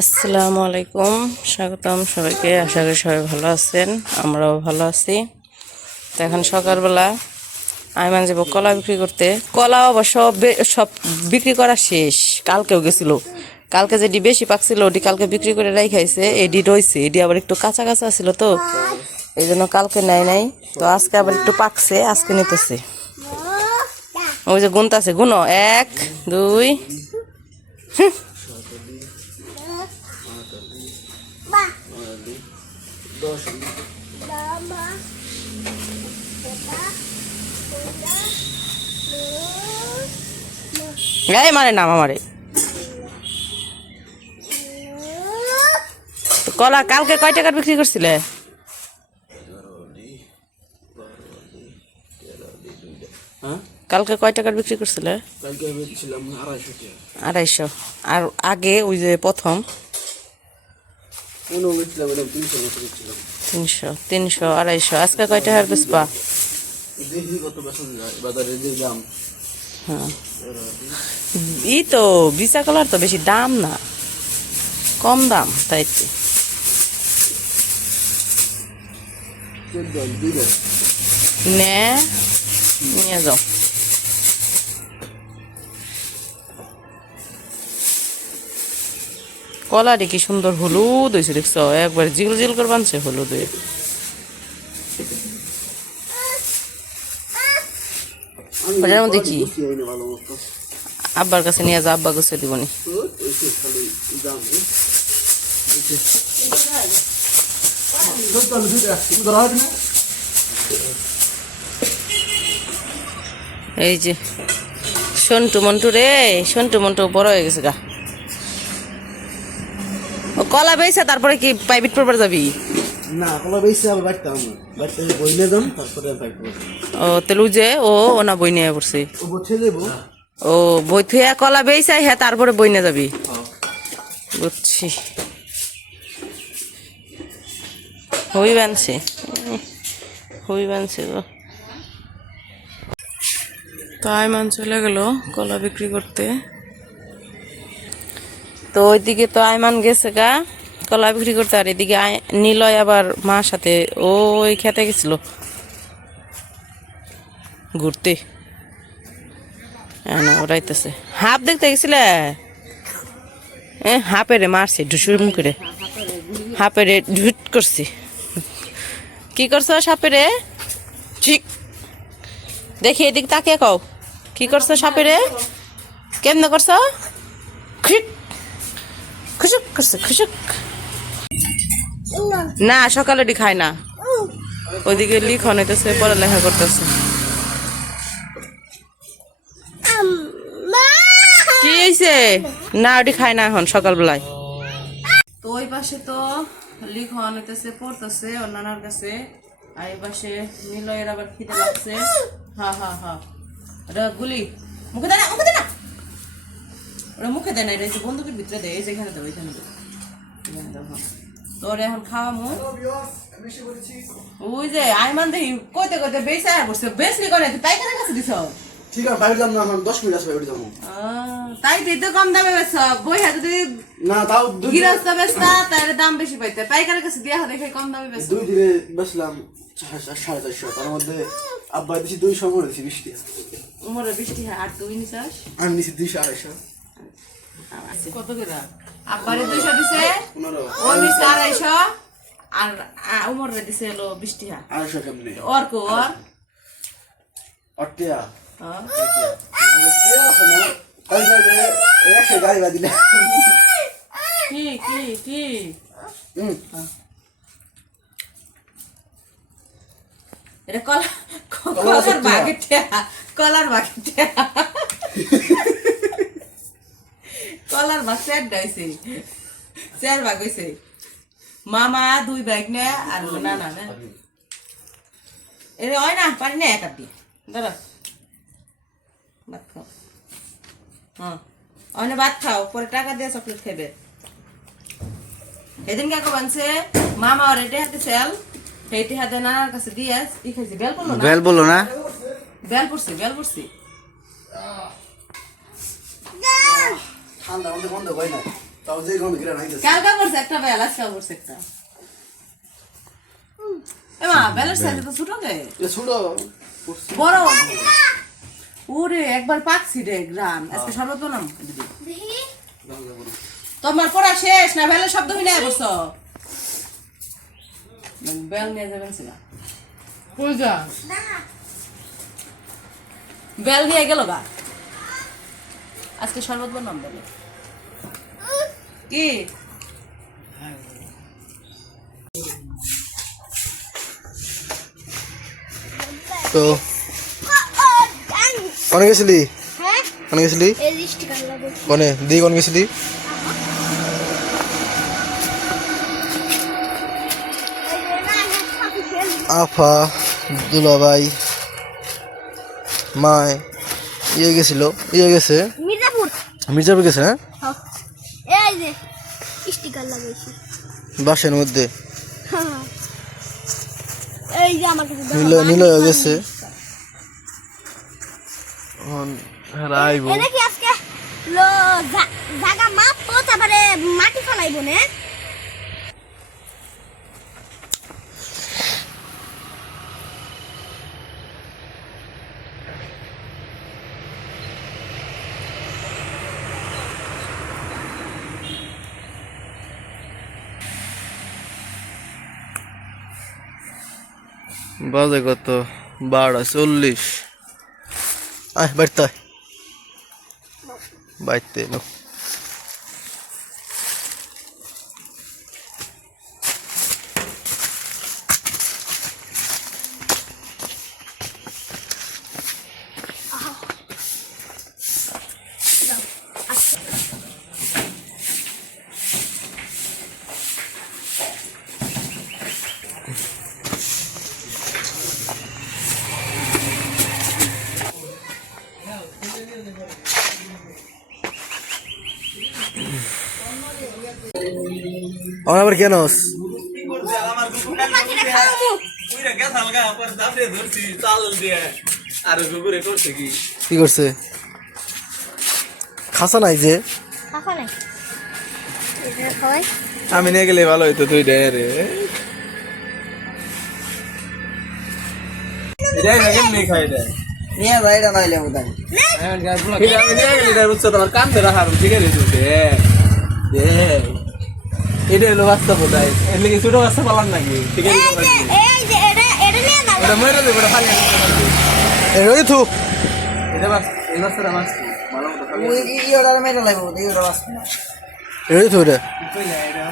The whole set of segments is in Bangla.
আসসালামু আলাইকুম। স্বাগতম সবাইকে। আশা করি সবাই ভালো আছেন। আমরাও ভালো আছি। তো এখন সকালবেলা আমি মানে যাব কলা বিক্রি করতে। কলা অবশ্য সব বিক্রি করা শেষ। কালকেও গেছিল। কালকে যেটি বেশি পাকছিল, ওটি কালকে বিক্রি করে রাই খাইছে এডি রয়েছে এডি আবার একটু কাঁচা কাঁচা ছিল তো। এই জন্য কালকে নেয় নাই। তো আজকে আবার একটু পাকছে। আজকে নিতেছে। ওই যে গুনতাছে। গুনো। এক, দুই এই মারে নাম আমারে। কলা কালকে কয় টাকার বিক্রি করছিলে? হ্যাঁ? কালকে কয় টাকার বিক্রি করছিলে? আড়াইশো। আর আগে ওই যে প্রথম তিনশো তিনশো আড়াইশো। আজকে কয় টাকার হ্যাঁ। ই তো কলার তো বেশি দাম না। কম দাম তাই তো। নে নিয়ে যাও। কলাটি কি সুন্দর হলুদ হয়েছে দেখছ? একবার জিল জিল করে বানছে হলুদ হয়ে। আব্বার কাছে নিয়ে যা, আব্বা গুছিয়ে দাম এই যে। সন্টু মন্টু রে, সন্টু মন্টু বড় হয়ে গেছে গা। কলা বেয়েছে তারপরে কি প্রাইভেট পড়বার যাবি? না কলা বেশি আবার বাড়তে আমার বাড়তে বইলে দাম তারপরে ও তেলু যে ও ওনা বই নিয়ে পড়ছে? ও বলছে দেবো ও বই থুয়া কলা বেয়েছে হ্যাঁ তারপরে বই নিয়ে যাবি? বুঝছি। হই বানছে। হই বানছে গো। তাই মান চলে গেল কলা বিক্রি করতে। তো ওইদিকে তো আয়মান গেছে গা, কলা বিক্রি করতে, আর এদিকে নিলয় আবার মার সাথে ওই খেতে গেছিল। ঘুরতে। হ্যাঁ না ওরাইতেছে হাফ দেখতে গেছিলে? এ হাপেরে মারছে, ঢুসুর মুখে হাপেরে ঢুট করছি। কি করছ সাপেরে ঠিক। দেখি এদিক তাকিয়ে কও। কি করছ সাপেরে কেমনে করছ? খুশুক খুশুক করছে খুশুক। না, সকালে খায় না। ওইদিকে লিখন হইতেছে পড়ালেখা করতেছে। কি হয়েছে না ওটি খায় না এখন, সকালবেলায়। তো ওই পাশে তো লিখন হইতেছে পড়তেছে, ওর নানার কাছে। আর এই পাশে নিলয়ের আবার খিদে লাগছে। হা হা হা। গুলি। মুখে না ওরা মুখে দেয় না এটা হচ্ছে বন্দুকের ভিতরে দেয় এই যেখানে দেবো এখানে দেবো এখানে দেবো হ্যাঁ। এখন খাওয়া মুখ ওই যে আইমান দেখি কইতে কইতে বেসে আর বসছে বেসলি করে পাইকারের কাছে দিছ? ঠিক আছে বাইরে যাম না এখন দশ মিনিট আসবে বাইরে যাব। তাই তুই তো কম দামে বেছ বই হাতে যদি না তাও গিরস্ত বেচতা তাহলে দাম বেশি পাইতে। পাইকারের কাছে দিয়া দেখে কম দামে বেচ দুই দিনে বেসলাম সাড়ে চারশো তার মধ্যে আব্বা দিছি দুইশো করে দিছি বৃষ্টি। উমরে বৃষ্টি হয় আর তুই নিছাস? আর নিছি দুইশো আড়াইশো। কত করে? আব্বারে দুইশো দিছে পনেরো। ও নিছে আড়াইশো আর আ- উমরে দিছে হলো বৃষ্টি হয় আড়াইশো কেমনি? ওর কো ওর? অটিয়া হ্যাঁ। একশো গাড়ি বাদিলে কি কি কি এটা কলা কলার বাগেটিয়া কলার বাগেটিয়া কলার বাগ চার ডাইছে চার বাগ হইছে। মামা দুই ব্যাগ নে আর না না। না এরে হয় না পারি না এক দিয়ে। দাঁড়া ভাত খাও। হ্যাঁ। অনে ভাত খাও। পরে টাকা দিয়ে চকলেট খাবে এদিন কাকু বানছে মামা ওর এটে হাতে সেল সেইটি হাতে নানার কাছে দিয়ে ই খাইছে। বেল পড়ল না? বেল বলো না? বেল পড়ছে বেল পড়ছে। ঠান্ডা আমাদের বন্ধ হয় না তাও যে কোনো গিরা নাই কালকা করছে একটা বেল আজকে করছে একটা। এমা বেলের সাইজ তো ছোট গে। বড়। ওরে একবার পাকছি রে গ্রাম। আজকে সর্বত নাম তোমার পড়া শেষ না বেলের শব্দ হইলে বসো। বেল নিয়ে যাবেন ছিল। বেল নিয়ে গেল গা। আজকে শরবত বানাম বলে। কি? তো, কোনে গেছিলি? কোনে গেছিলি? কোনে, দি কোনে গেছিলি? আফা, দুলাভাই, মায় ইয়ে গেছিল ইয়ে গেছে। মির্জাপুর গেছে হ্যাঁ? এই যে স্টিকার লাগাইছি। বাসের মধ্যে। এই যে আমার কাছে নীল নীল হয়ে গেছে। এখন হেরা আইব কি আজকে লো জা- জাগা মাপ তো তারপরে মাটি ফলাইব না। বাজে কত? বারো চল্লিশ। আয়। বাড়তে বাড়তে আমার আবার কেন কি করছে? খাসা নাই যে। আমি নিয়ে গেলে ভালো হইতো তুই রে। রে কান্দে রাখার ঠিক আছে? দে দে এটা হলো বাচ্চা বোধহয় এর লেগে ছোট বাচ্চা পালান নাকি? ঠিক আছে এটা মরে দেবে ফালিয়ে থু এটা বাস এই বাচ্চাটা বাঁচছি ভালো মতো খালি ওই মেরে লাগবো এই বাস না থু রে। এটা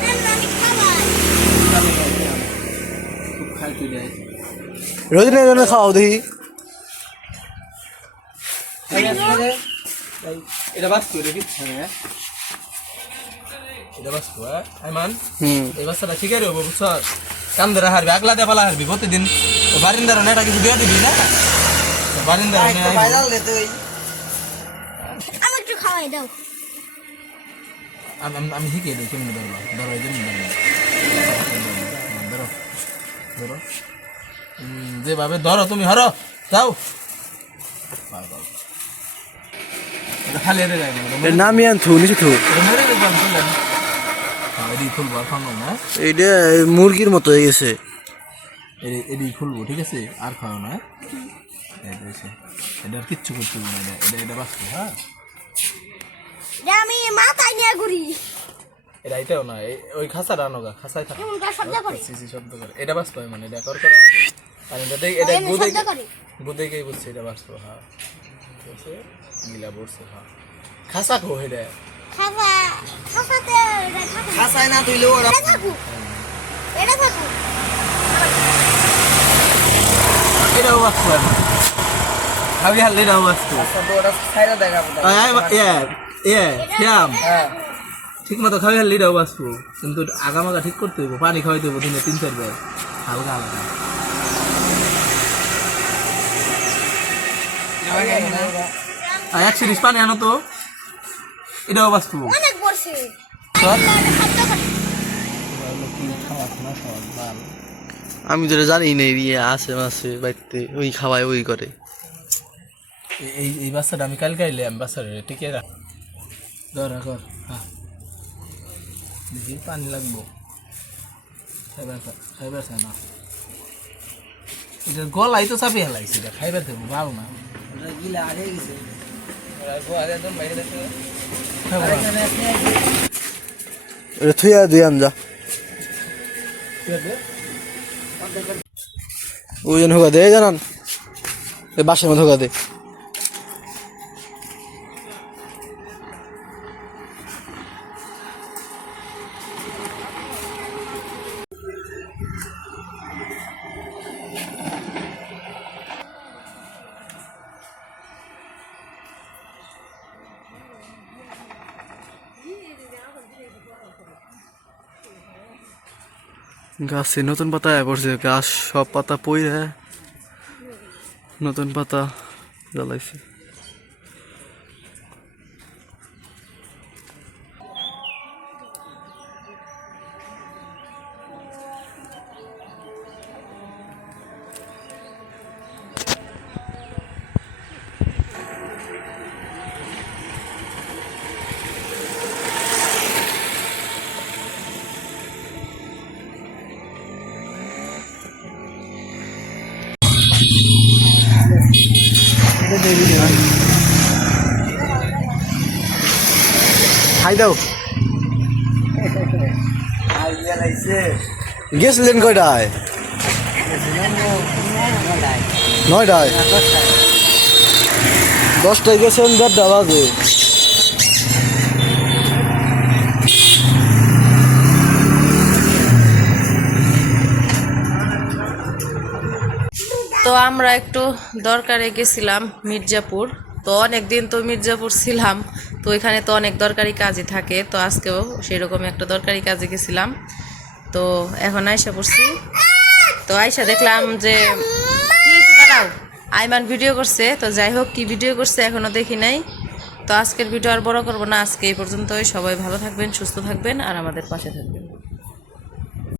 দেন আমি খাবার খাই তুই দেয়। রোজ না এজন্য খাওয়াও দেখি। এটা বাঁচতো এটা কি? হ্যাঁ এটা বাঁচতো হ্যাঁ। আইমান এই বাচ্চাটা ঠিক আছে বুঝছ? কান্দে হারবি আগলা পালা হারবি প্রতিদিন। বারিন্দার নেটা কিছু দিয়ে দিবি না? বারিন্দার ভাইরাল দে তুই। আমি একটু খাওয়াই দাও। আমি আমি শিখিয়ে দিই কেমনি ধরবা? ধরো এই জন্য ধরো ধরো। যেভাবে ধরো তুমি হরো। যাও। পাগল। এটা খালি এড়ে যায় না এর নামই আন থু নিচে থু এইটা মুরগির মতো হয়ে গেছে এডি- খুলবো ঠিক আছে আর খাওয়া না এটা আর কিচ্ছু করতে না এটা এটা এটা বাঁচবো হ্যাঁ আমি মাথায় নিয়ে ঘুরি এটা এটাও না এই- ওই খাসাটা আনো গা খাসায় থাকে শব্দ করে সিসি শব্দ করে এটা বাঁচবো মানে এটা কর করা আর এটা দেখ এটা করে গিয়ে বুঝছে এটা বাঁচবো হ্যাঁ ঠিক আছে গিলা হ্যাঁ খাসা খো এটা খাসা খাসাতে না তুইলে ওরা এটা থাকুক এটা এটাও হারলে এটাও ইয়ে ইয়ে হ্যাঁ ঠিক মতো খাবি হারলে এটাও বাঁচবো কিন্তু আগামাগা ঠিক করতে হইব পানি খাওয়াইতে হইব দিনে তিন চারবার হালকা হালকা। এক সিরিজ পানি আনো তো। এটাও অনেক করে আমি যেটা জানি না ইয়ে আছে মাছে বাড়িতে ওই খাওয়ায় ওই করে। এই এই বাচ্চাটা আমি কালকে আইলে আমি বাচ্চাটা টিকে রাখ। ধর কর হ্যাঁ দেখি পানি লাগবো। খাইবার খাইবার না। এটা গলাই তো চাপি হেলাইছে এটা খাইবার দেবো ভালো না। গিলা আরে গেছে। খাব না। এটা থুইয়া দিয়ে আন যা ঠিক আছে? ওজন হোকা দে জানান বাসের মধ্যে হোকা দে গাছে নতুন পাতা পড়ছে গাছ সব পাতা পইরে নতুন পাতা জ্বালাইছে। দাও। গেছিলেন কয়টায়? নয়টায়? দশটায় গেছেন দেড়টা বাজে। তো আমরা একটু দরকারে গেছিলাম মির্জাপুর। তো অনেক দিন তো মির্জাপুর ছিলাম, তো এখানে তো অনেক দরকারি কাজই থাকে, তো আজকেও সেরকম একটা দরকারি কাজে গেছিলাম। তো এখন আয়সা পড়ছি। তো আয়সা দেখলাম যে দাঁড়াও, আইমান ভিডিও করছে, তো যাই হোক কি ভিডিও করছে এখনও দেখি নাই। তো আজকের ভিডিও আর বড় করব না, আজকে এই পর্যন্তই। সবাই ভালো থাকবেন, সুস্থ থাকবেন, আর আমাদের পাশে থাকবেন।